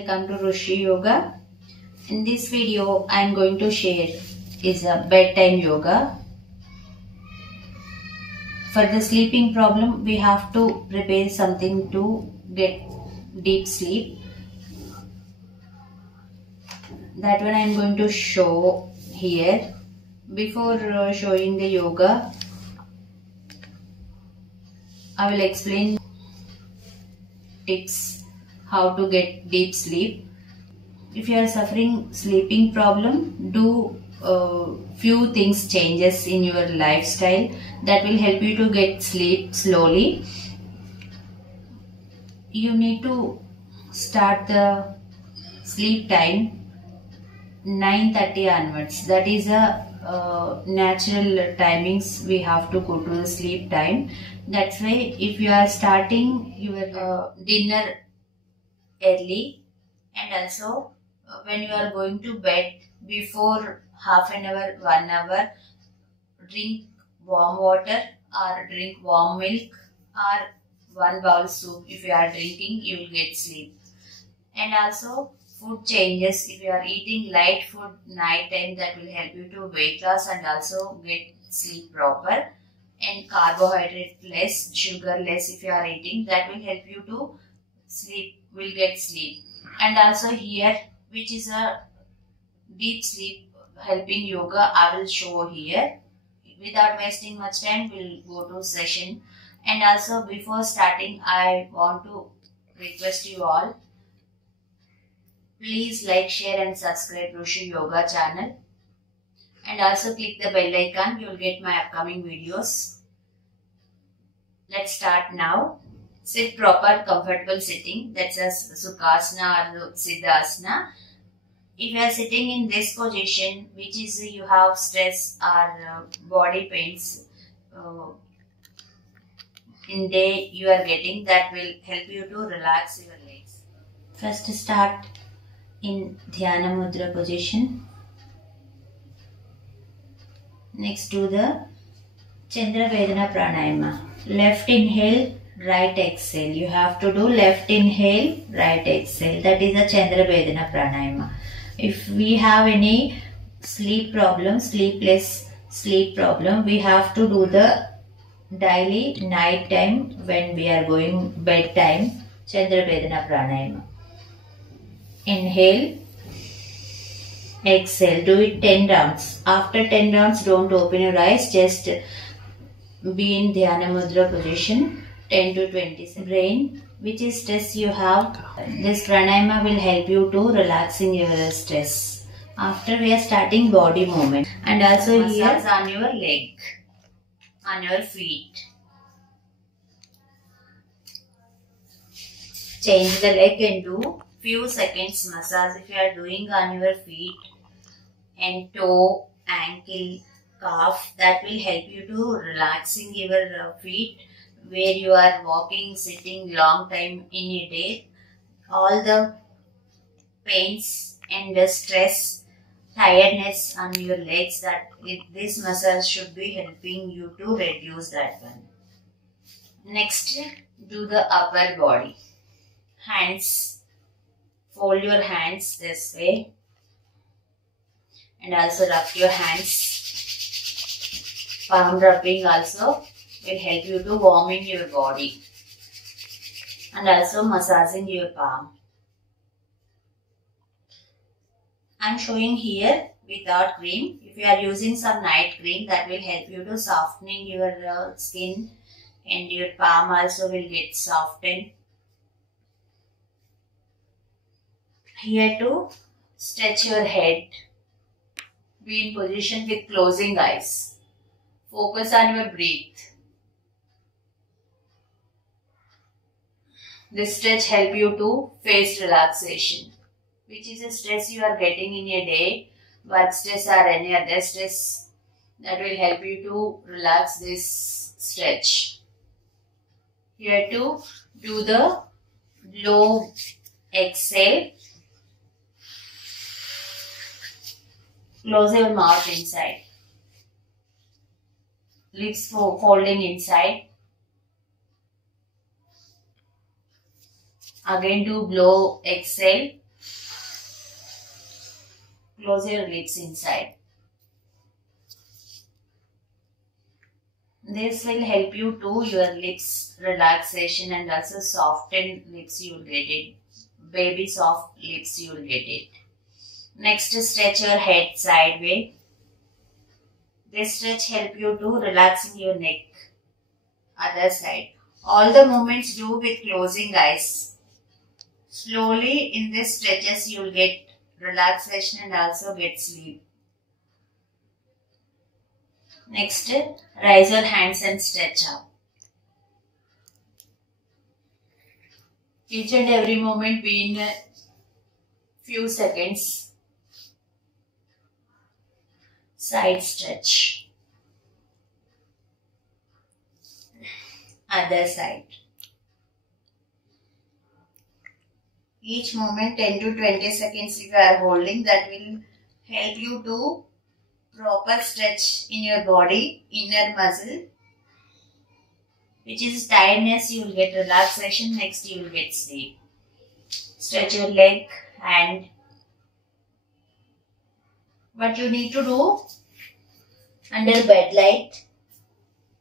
welcome to Rushi Yoga. In this video I am going to share is a bedtime yoga. For the sleeping problem we have to prepare something to get deep sleep. That one I am going to show here. Before showing the yoga, I will explain tips how to get deep sleep. If you are suffering sleeping problem, do few things changes in your lifestyle that will help you to get sleep slowly. You need to start the sleep time 9:30 onwards. That is a natural timings we have to go to the sleep time. That's why if you are starting your dinner early, and also when you are going to bed, before half an hour, 1 hour, drink warm water or drink warm milk or 1 bowl soup. If you are drinking, you will get sleep. And also food changes. If you are eating light food night time, that will help you to weight loss and also get sleep proper. And carbohydrate less, sugar less if you are eating, that will help you to sleep, will get sleep. And also here, which is a deep sleep helping yoga, I will show here. Without wasting much time, we'll go to session. And also before starting, I want to request you all, please like, share and subscribe Rushi Yoga channel. And also click the bell icon, you will get my upcoming videos. Let's start now. Sit proper, comfortable sitting. That's a Sukhasana or Siddhasana. If you are sitting in this position, which is you have stress or body pains in day you are getting, that will help you to relax your legs. First start in Dhyana Mudra position. Next do the Chandra Vedana Pranayama. Left inhale, right exhale. You have to do left inhale, right exhale. That is a Chandra Vedana Pranayama. If we have any sleep problem, sleepless sleep problem, we have to do the daily night time when we are going bedtime Chandra Vedana Pranayama. Inhale, exhale. Do it 10 rounds. After 10 rounds, don't open your eyes. Just be in Dhyana Mudra position 10 to 20 seconds. Brain, which is stress you have, this pranayama will help you to relaxing your stress. After we are starting body movement, and also here on your leg, on your feet. Change the leg and do few seconds massage. If you are doing on your feet and toe, ankle, calf, that will help you to relaxing your feet where you are walking, sitting long time in a day. All the pains and the stress, tiredness on your legs, that this massage should be helping you to reduce that one. Next, do the upper body. Hands, fold your hands this way and also rub your hands. Palm rubbing also will help you to warming your body and also massaging your palm. I am showing here without cream. If you are using some night cream, that will help you to softening your skin, and your palm also will get softened. Here to stretch your head. Be in position with closing eyes. Focus on your breath. This stretch help you to face relaxation, which is a stress you are getting in a day, work stress or any other stress, that will help you to relax this stretch. Here to do the low exhale. Close your mouth inside. Lips folding inside. Again do blow, exhale. Close your lips inside. This will help you to your lips relaxation and also soften lips you will get it. Baby soft lips you will get it. Next, stretch your head sideways. This stretch help you to relaxing your neck. Other side. All the movements do with closing eyes. Slowly in this stretches you will get relaxation and also get sleep. Next, raise your hands and stretch out. Each and every movement be in a few seconds. Side stretch. Other side. Each movement 10 to 20 seconds if you are holding, that will help you to proper stretch in your body, inner muscle, which is tiredness, you will get relaxation, next you will get sleep. Stretch your leg, hand. What you need to do, under bed light,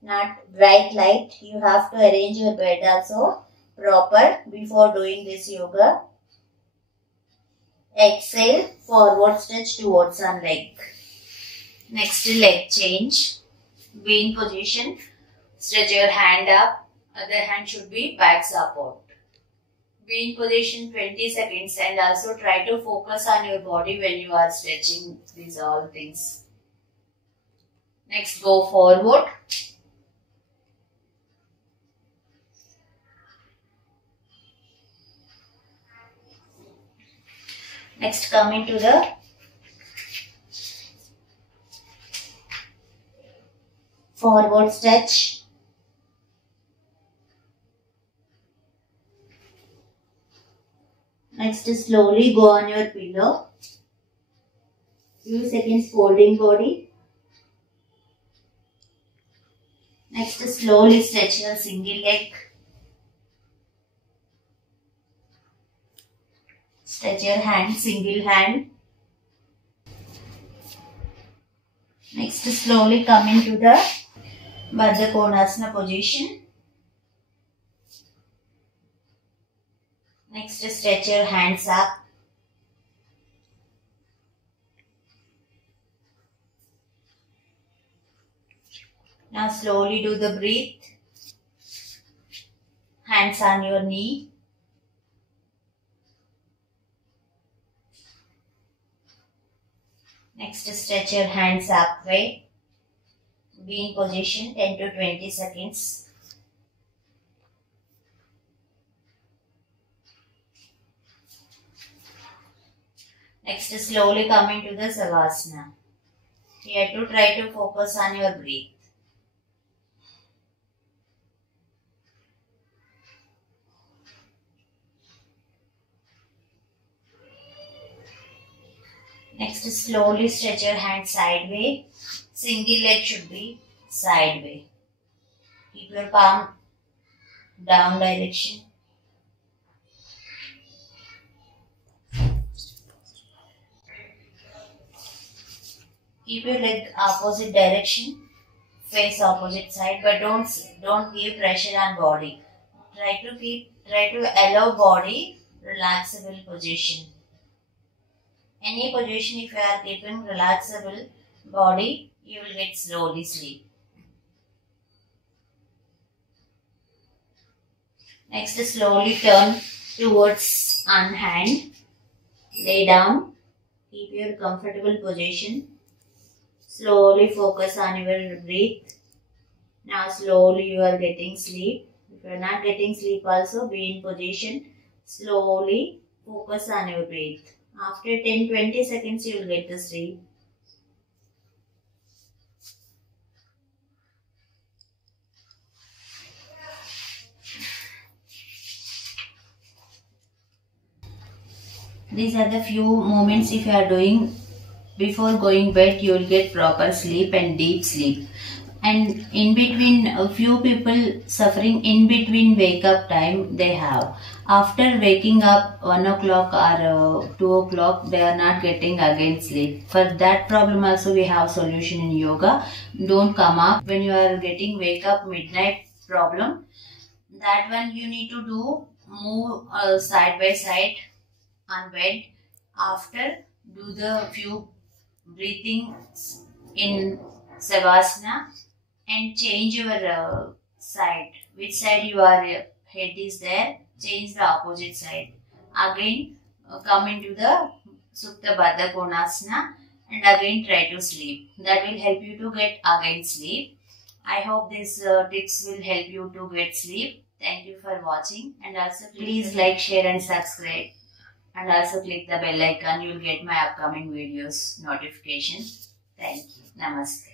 not bright light, you have to arrange your bed also proper before doing this yoga. Exhale, forward stretch towards one leg. Next, leg change. Be in position. Stretch your hand up. Other hand should be back support. Be in position 20 seconds and also try to focus on your body when you are stretching these all things. Next, go forward. Next, come into the forward stretch. Next, slowly go on your pillow. Few seconds folding body. Next, slowly stretch your single leg. Stretch your hand, single hand. Next, slowly come into the Baddha Konasana position. Next, stretch your hands up. Now slowly do the breathe. Hands on your knee. Next, stretch your hands upward. Be in position 10 to 20 seconds. Next, slowly come into the Savasana. Here to try to focus on your breath. Next, slowly stretch your hand sideways. Single leg should be sideways. Keep your palm down direction. Keep your leg opposite direction. Face opposite side, but don't give pressure on body. Try to allow body relaxable position. Any position, if you are keeping relaxable body, you will get slowly sleep. Next, slowly turn towards one hand. Lay down. Keep your comfortable position. Slowly focus on your breath. Now slowly you are getting sleep. If you are not getting sleep also, be in position. Slowly focus on your breath. After 10-20 seconds, you will get the sleep. These are the few moments if you are doing before going bed, you will get proper sleep and deep sleep. and in between, a few people suffering in between wake up time they have. After waking up 1 o'clock or 2 o'clock, they are not getting again sleep. For that problem also we have solution in yoga. Don't come up when you are getting wake up midnight problem. That one you need to do, move side by side on bed. After, do the few breathings in Savasana and change your side. Which side your head is there, change the opposite side. Again, come into the Supta Baddha Konasana and again try to sleep. That will help you to get again sleep. I hope these tips will help you to get sleep. Thank you for watching, and also please like, share and subscribe, and also click the bell icon. You will get my upcoming videos notification. Thank you. Namaste.